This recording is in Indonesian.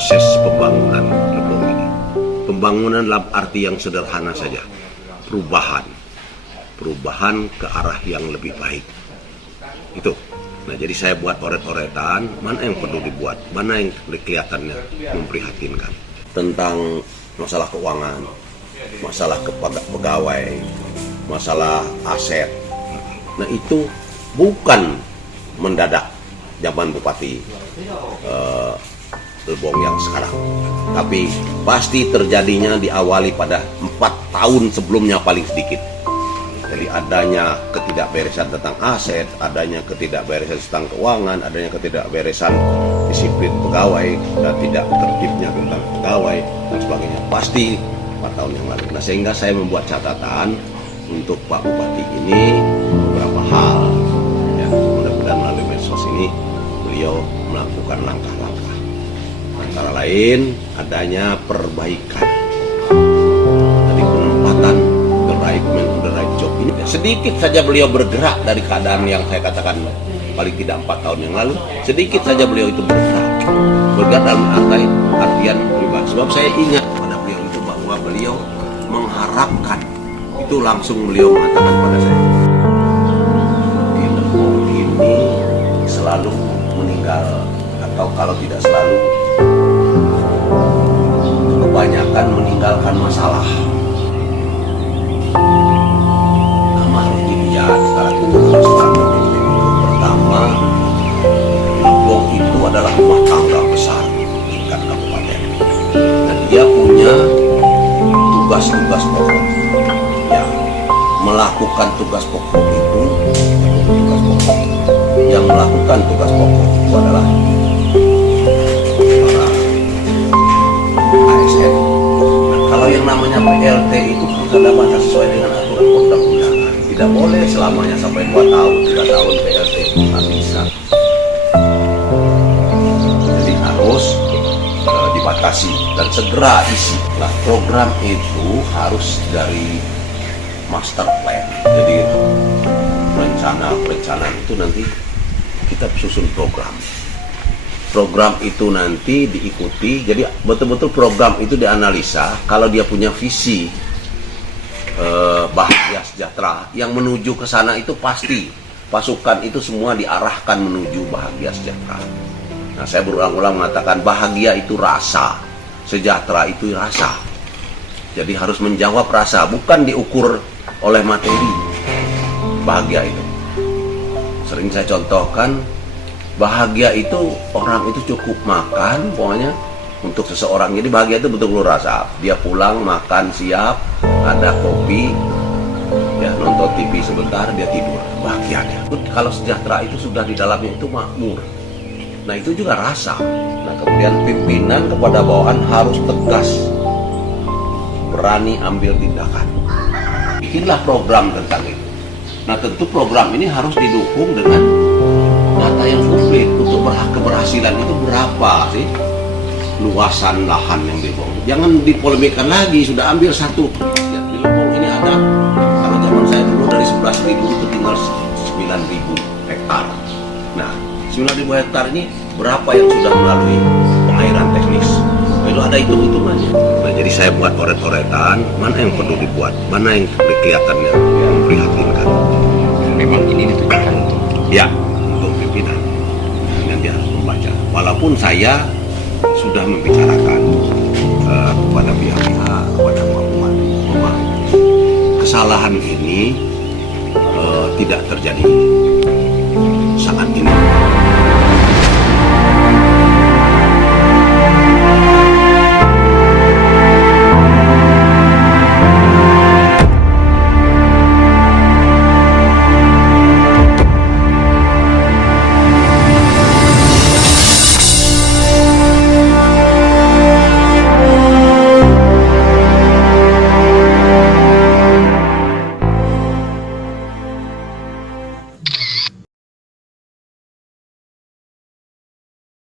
proses pembangunan Lebong ini. Pembangunan dalam arti yang sederhana saja, perubahan ke arah yang lebih baik. Itu. Nah, jadi saya buat oret-oretan, mana yang perlu dibuat, mana yang kelihatannya memprihatinkan. Tentang masalah keuangan, masalah pegawai, masalah aset. Nah, itu bukan mendadak zaman Bupati Lebong yang sekarang, tapi pasti terjadinya diawali pada 4 tahun sebelumnya paling sedikit. Jadi adanya ketidakberesan tentang aset, adanya ketidakberesan tentang keuangan, adanya ketidakberesan disiplin pegawai dan tidak tertibnya tentang pegawai dan sebagainya. Pasti 4 tahun yang lalu. Nah, sehingga saya membuat catatan untuk Pak Bupati ini beberapa hal. Ya, mudah-mudahan melalui medsos ini beliau melakukan langkah-langkah. Antara lain adanya perbaikan dari penempatan the right man to the right job ini. Sedikit saja beliau bergerak dari keadaan yang saya katakan paling tidak 4 tahun yang lalu. Sedikit saja beliau itu bergerak dalam artian pribadi. Sebab saya ingat pada beliau itu bahwa beliau mengharapkan, itu langsung beliau mengatakan pada saya, di Lebong ini selalu meninggal, atau kalau tidak selalu, kebanyakan meninggalkan masalah. Harus dilihat sekarang itu pertama, Lebong itu adalah rumah tangga besar tingkat kabupaten, dan dia punya tugas-tugas pokok. Ya, melakukan tugas pokok itu, yang melakukan tugas pokok itu adalah para ASN. Nah, kalau yang namanya PLT itu harus ada batas sesuai dengan aturan undang-undangan. Tidak boleh selamanya sampai 2 tahun, 3 tahun PLT, nggak bisa. Jadi harus dibatasi dan segera isi. Nah, program itu harus dari master plan. Jadi perencanaan itu nanti kita susun program. Program itu nanti diikuti. Jadi betul-betul program itu dianalisa. Kalau dia punya visi bahagia sejahtera, yang menuju ke sana itu pasti pasukan itu semua diarahkan menuju bahagia sejahtera. Nah, saya berulang-ulang mengatakan bahagia itu rasa, sejahtera itu rasa. Jadi harus menjawab rasa, bukan diukur oleh materi. Bahagia itu sering saya contohkan, bahagia itu orang itu cukup makan pokoknya untuk seseorang. Jadi bahagia itu betul-betul rasa. Dia pulang makan siap, ada kopi, ya nonton TV sebentar, dia tidur, bahagia dia. Kalau sejahtera itu sudah di dalamnya itu makmur. Nah, itu juga rasa. Nah, kemudian pimpinan kepada bawahan harus tegas, berani ambil tindakan. Bikinlah program tentang itu. Nah, tentu program ini harus didukung dengan data yang komplit. Untuk keberhasilan itu berapa sih luasan lahan yang dibangun? Jangan dipolemikan lagi, sudah ambil satu. Ya, di Lebong ini ada, kalau zaman saya dulu dari 11.000 itu tinggal 9.000 hektar. Nah, 9.000 hektar ini berapa yang sudah melalui pengairan teknis? Itu ada hitung-hitungannya. Nah, jadi saya buat oret-oretan, mana yang perlu dibuat, mana yang kelihatannya memprihatinkan. Memang ini ditujukan ya untuk pimpinan, dan dia harus membaca. Walaupun saya sudah membicarakan kepada pihak-pihak, kepada Pak Bupati, bahwa kesalahan ini tidak terjadi saat ini.